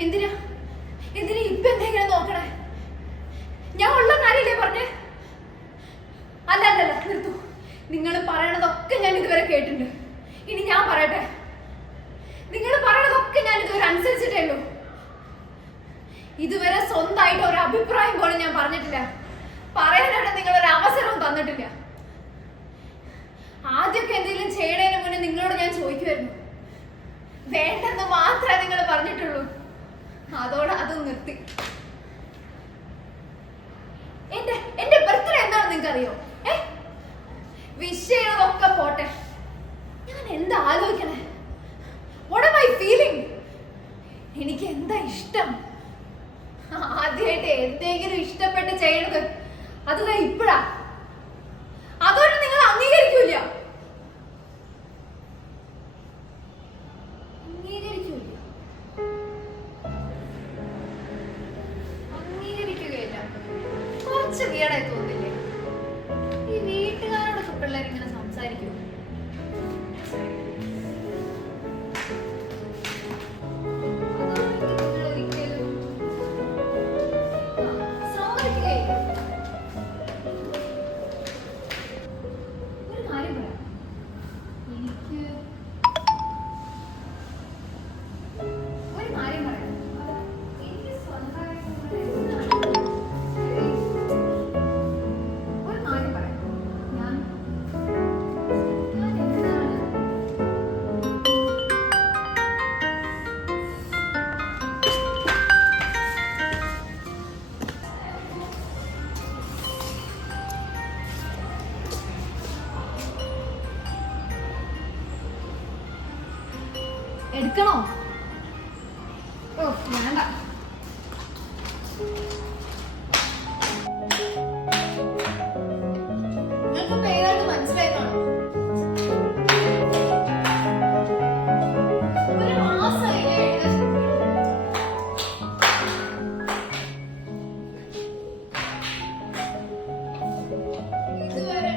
എന്തിനാ എന്തിനാ ഇപ്പൊ എന്തെങ്കിലും നോക്കണേ? ഞാൻ ഉള്ള കാര്യല്ലേ പറഞ്ഞേ? അല്ല അല്ല അല്ല, നിർത്തു. നിങ്ങൾ പറയണതൊക്കെ ഞാൻ ഇതുവരെ കേട്ടിട്ടുണ്ട്. ഇനി ഞാൻ പറയട്ടെ. നിങ്ങൾ പറയണതൊക്കെ ഞാൻ ഇതുവരെ അനുസരിച്ചിട്ടേ ഉള്ളൂ. ഇതുവരെ സ്വന്തമായിട്ട് ഒരു അഭിപ്രായം പോലും ഞാൻ പറഞ്ഞിട്ടില്ല. പറയാനായിട്ട് നിങ്ങളൊരു അവസരവും തന്നിട്ടില്ല. ആദ്യമൊക്കെ എന്തെങ്കിലും ചെയ്യണതിന് മുന്നേ നിങ്ങളോട് ഞാൻ ചോദിക്കുമായിരുന്നു. വേണ്ടെന്ന് മാത്രമേ നിങ്ങൾ പറഞ്ഞിട്ടുള്ളൂ. അതോടെ അതും നിർത്തി. എന്റെ ബർത്ത്ഡേ എന്താണെന്ന് നിങ്ങൾക്ക് അറിയോ? വിഷയമൊക്കെ പോട്ടെ, ഞാൻ എന്താ ആലോചിക്കണേ? What am I feeling? എനിക്ക് എന്താ ഇഷ്ടം? ആദ്യമായിട്ട് എന്തെങ്കിലും ഇഷ്ടപ്പെട്ട് ചെയ്യണത് അത് ഇപ്പഴാ. അതോടെ നിങ്ങൾ അംഗീകരിക്കൂല. അംഗീകരിക്കുകയില്ല. കുറച്ച് വീടായി തോന്നില്ലേ? ഈ വീട്ടുകാരോടൊക്കെ പിള്ളേർ ഇങ്ങനെ സംസാരിക്കും. എടുക്കണോ? ഓ വേണ്ട. നിങ്ങൾക്ക് പേരായിട്ട് മനസ്സിലായിട്ടാണോ? ഒരു മാസമായില്ലേ എഴുതാൻ? ഇതുവരെ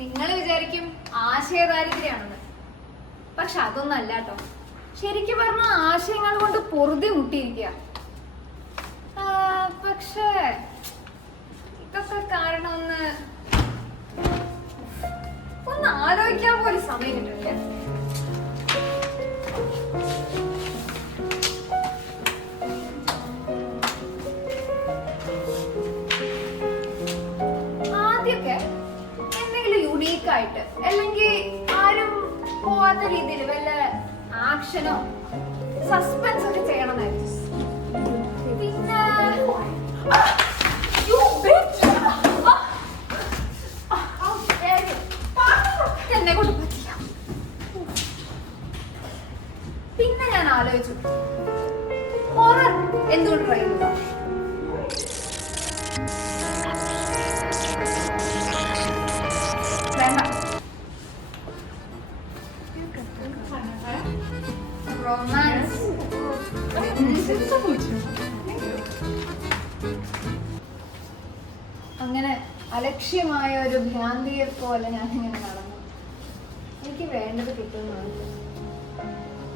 നിങ്ങൾ വിചാരിക്കും ആശയദാരിദ്ര്യാണെന്ന്. പക്ഷെ അതൊന്നും അല്ല കേട്ടോ. ശരിക്കും പറഞ്ഞ ആശയങ്ങൾ കൊണ്ട് പൊറുതി മുട്ടിയിരിക്കുക. പക്ഷേ ഇതൊക്കെ കാരണം ഒന്ന് ആലോചിക്കാൻ പോലും സമയം കിട്ടില്ല. ആദ്യമൊക്കെ യുണീക്കായിട്ട് അല്ലെങ്കിൽ ആരും പോവാത്ത രീതിയിൽ വല്ല ആക്ഷനോ സസ്പെൻസ് ഒക്കെ ചെയ്യണമെന്നായിരുന്നു. പിന്നെ എന്നെ കൊണ്ട് പറ്റില്ല. പിന്നെ ഞാൻ ആലോചിച്ചു ഹൊറർ എന്തുകൊണ്ട് ട്രൈ ചെയ്തു. അങ്ങനെ അലക്ഷ്യമായ ഒരു ഭ്രാന്തിയെ പോലെ ഞാൻ ഇങ്ങനെ നടന്നു. എനിക്ക് വേണ്ടത് കിട്ടുന്നു.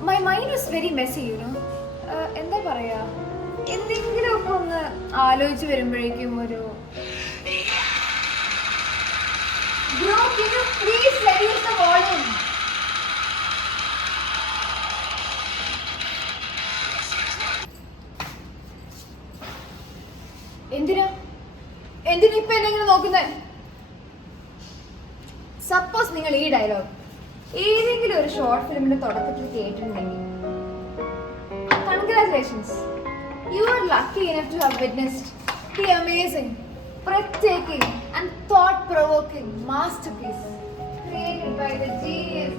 My mind is very Messi, you know. എന്താ പറയാ, എന്തെങ്കിലുമൊക്കെ ഒന്ന് ആലോചിച്ച് വരുമ്പോഴേക്കും ഒരു Bro, can you please reduce the volume? എന്തിനാ ഇപ്പൊ എന്നെ നോക്കുന്നേ? സപ്പോസ് നിങ്ങൾ ഈ ഡയലോഗ് ഏതെങ്കിലും ഒരു ഷോർട്ട് ഫിലിമിന്റെ തുടക്കത്തിൽ കേട്ടിട്ടുണ്ടെങ്കിൽ, congratulations, you are lucky enough to have witnessed the amazing, breathtaking and thought-provoking masterpiece created by the genius.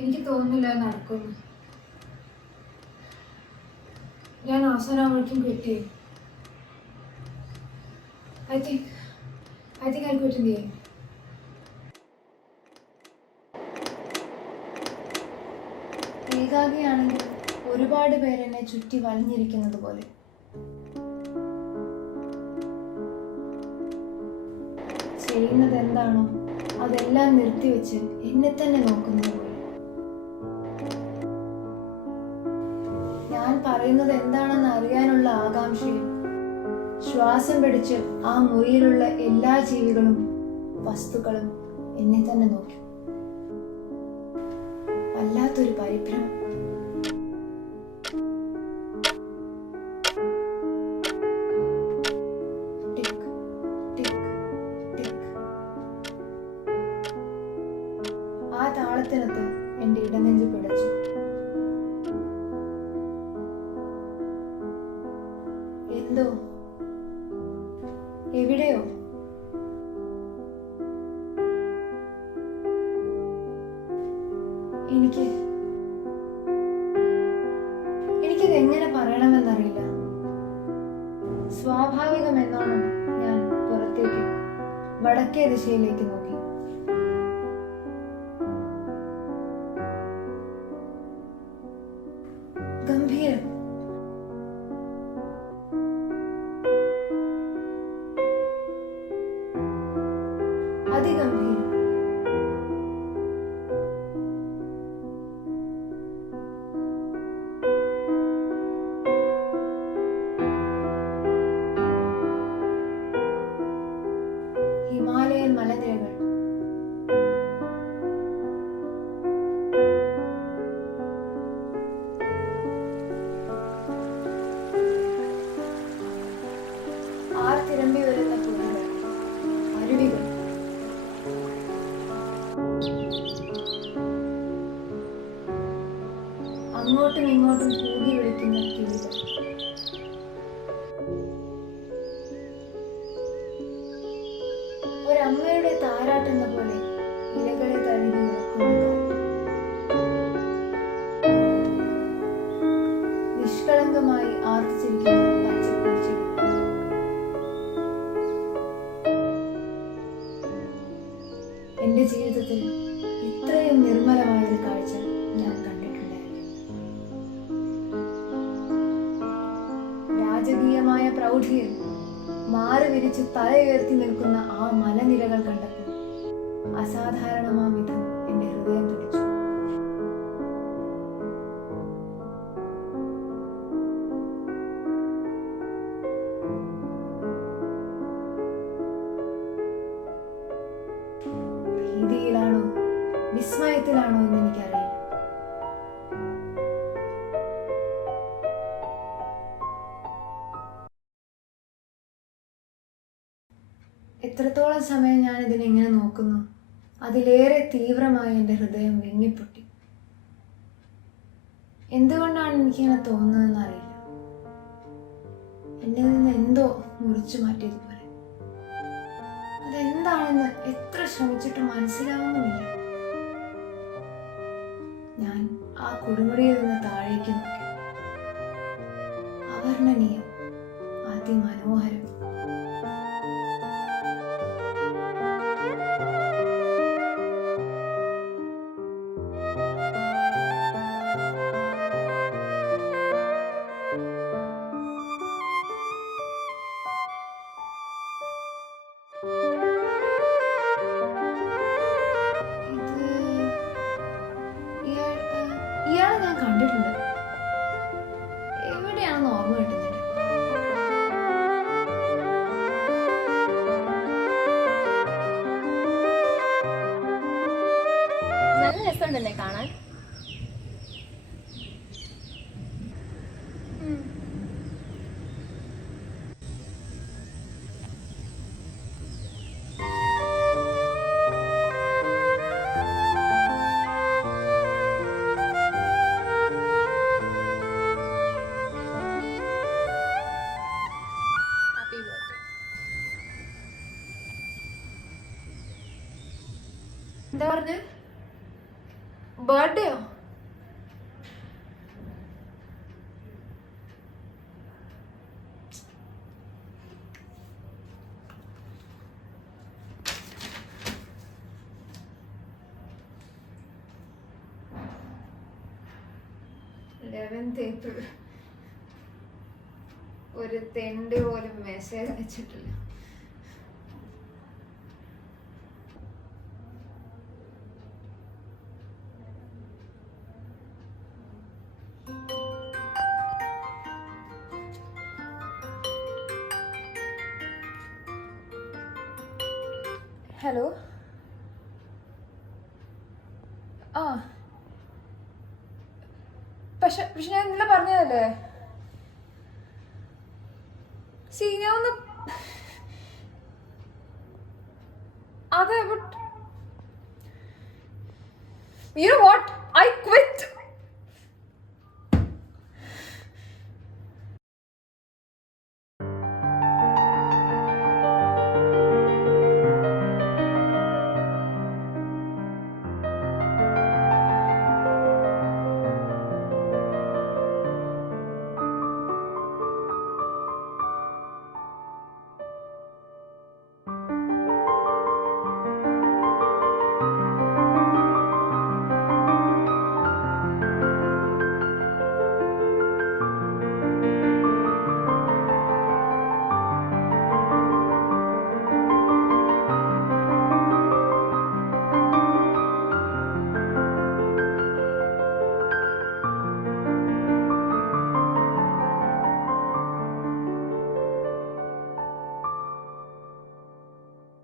എനിക്ക് തോന്നുന്നില്ല നടക്കുന്നു. ഞാൻ അവസാനമാകുമ്പോഴേക്കും കിട്ടി. I think I'll quit in the end. ഏകാഗിയാണെങ്കിൽ ഒരുപാട് പേരെന്നെ ചുറ്റി വളഞ്ഞിരിക്കുന്നത് പോലെ. ചെയ്യുന്നത് എന്താണോ അതെല്ലാം നിർത്തിവെച്ച് എന്നെ തന്നെ നോക്കുന്നത് പോലെ. ഞാൻ പറയുന്നത് എന്താണെന്ന് അറിയാനുള്ള ആകാംക്ഷയിൽ ശ്വാസം പിടിച്ച് ആ മുറിയിലുള്ള എല്ലാ ജീവികളും വസ്തുക്കളും എന്നെ തന്നെ നോക്കി. വല്ലാത്തൊരു പരിഭ്രമം. ടിക് ടിക് ടിക്. ആ താളത്തിനൊത്ത് എന്റെ ഇടനെഞ്ച് പിടച്ചു. എന്തോ എവിടെയോ എനിക്കത് എങ്ങനെ പറയണമെന്നറിയില്ല. സ്വാഭാവികമെന്നോണം ഞാൻ പുറത്തേക്ക് വടക്കേ ദിശയിലേക്ക് നോക്കി. ഗംഭീരം. അതിഗംഭീരം. ഹിമാലയൻ മലനിരകൾ. ആർത്തിരമ്പി വരുന്ന പുഴകൾ, അരുവികൾ. അങ്ങോട്ടും ഇങ്ങോട്ടും കൂകി വിളിക്കുന്ന കിളികൾ. ഒരമ്മയുടെ താരാട്ടെന്ന പോലെ ഇലകളെ തഴുകി ഉറക്കുന്ന കാറ്റ്. നിഷ്കളങ്കമായി ആർത്തിച്ചിരിക്കുന്ന പച്ചപ്പൂച്ചെടി. എന്റെ ജീവിതത്തിൽ ഇത്രയും നിർമ്മലമായൊരു കാഴ്ച ഞാൻ കണ്ടിട്ടുണ്ടായിരുന്നു. രാജകീയമായ പ്രൗഢിയിൽ മാറി വിരിച്ച് തലയുയർത്തി നിൽക്കുന്ന ആ മലനിരകൾ കണ്ടപ്പോൾ അസാധാരണമാം വിധം എന്റെ ഹൃദയം തുടിച്ചു. ഭീതിയിലാണോ വിസ്മയത്തിലാണോ എന്ന് എനിക്കറിയില്ല. എത്രത്തോളം സമയം ഞാൻ ഇതിനെങ്ങനെ നോക്കുന്നു, അതിലേറെ തീവ്രമായി എൻ്റെ ഹൃദയം വിങ്ങിപ്പൊട്ടി. എന്തുകൊണ്ടാണ് എനിക്കിങ്ങനെ തോന്നുന്നതെന്ന് അറിയില്ല. എന്നിൽ നിന്ന് എന്തോ മുറിച്ചു മാറ്റിയതുപോലെ. അതെന്താണെന്ന് എത്ര ശ്രമിച്ചിട്ടും മനസ്സിലാവുന്നുമില്ല. ഞാൻ ആ കൊടുമുടിയിൽ നിന്ന് താഴേക്ക് നോക്കി. അവർണ്ണനീയം, അതിമനോഹരം. ഇയാളെ ഞാൻ കണ്ടിട്ടുണ്ട്. എവിടെയാണെന്ന് ഓർമ്മ കിട്ടുന്നില്ല. നല്ല രസമുണ്ടല്ലേ കാണാൻ? എന്താ പറഞ്ഞ? ബർത്ത്ഡേയോ? 11th April. ഒരു തെണ്ടി പോലും മെസ്സേജ് അയച്ചിട്ടില്ല. ഹലോ. ആ പക്ഷെ ഞാൻ ഇന്നലെ പറഞ്ഞതല്ലേ. ഞാൻ ഒന്ന് അതെ, but you know what, I quit.